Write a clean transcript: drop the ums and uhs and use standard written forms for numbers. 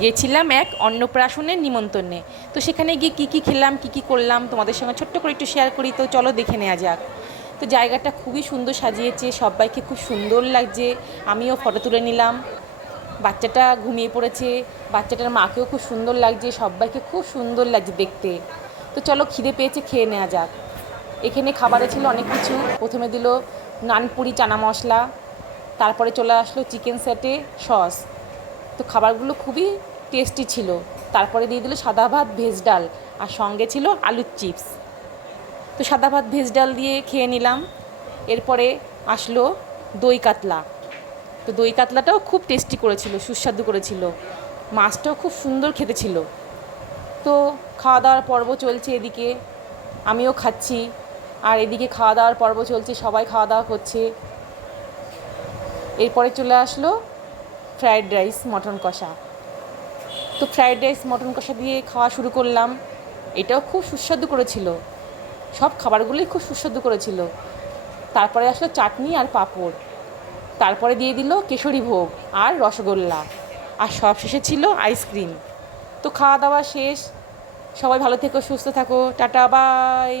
গিয়েছিলাম এক অন্নপ্রাশনের নিমন্ত্রণে। তো সেখানে গিয়ে কী কী খেলাম, কী কী করলাম তোমাদের সঙ্গে ছোট্ট করে একটু শেয়ার করি। তো চলো দেখে নেওয়া যাক। তো জায়গাটা খুবই সুন্দর সাজিয়েছে, সবাইকে খুব সুন্দর লাগছে। আমিও ফটো তুলে নিলাম। বাচ্চাটা ঘুমিয়ে পড়েছে, বাচ্চাটার মাকেও খুব সুন্দর লাগছে, সবাইকে খুব সুন্দর লাগছে দেখতে। তো চলো, খিদে পেয়েছে, খেয়ে নেওয়া যাক। এখানে খাবারে ছিল অনেক কিছু। প্রথমে দিল নানপুরি চানা মশলা, তারপরে চলে আসলো চিকেন সেটে সস। তো খাবারগুলো খুবই টেস্টি ছিল। তারপরে দিয়ে দিল সাদা ভাত ভেজ ডাল, আর সঙ্গে ছিল আলুর চিপস। তো সাদা ভাত ভেজ ডাল দিয়ে খেয়ে নিলাম। এরপরে আসলো দই কাতলা। তো দই কাতলাটাও খুব টেস্টি করেছিল, সুস্বাদু করেছিল। মাছটাও খুব সুন্দর খেতে ছিল। তো খাওয়া দাওয়ার পর্ব চলছে এদিকে, আমিও খাচ্ছি। আর এদিকে খাওয়া দাওয়ার পর্ব চলছে, সবাই খাওয়া দাওয়া করছে। এরপরে চলে আসলো ফ্রায়েড রাইস মটন কষা। তো ফ্রায়েড রাইস মটন কষা দিয়ে খাওয়া শুরু করলাম। এটাও খুব সুস্বাদু করেছিল, সব খাবারগুলোই খুব সুস্বাদু করেছিল। তারপরে আসলো চাটনি আর পাঁপড়। তারপরে দিয়ে দিল কেশরী ভোগ আর রসগোল্লা, আর সব শেষে ছিল আইসক্রিম। তো খাওয়া দাওয়া শেষ। সবাই ভালো থেকো, সুস্থ থাকো, টাটা, বাই।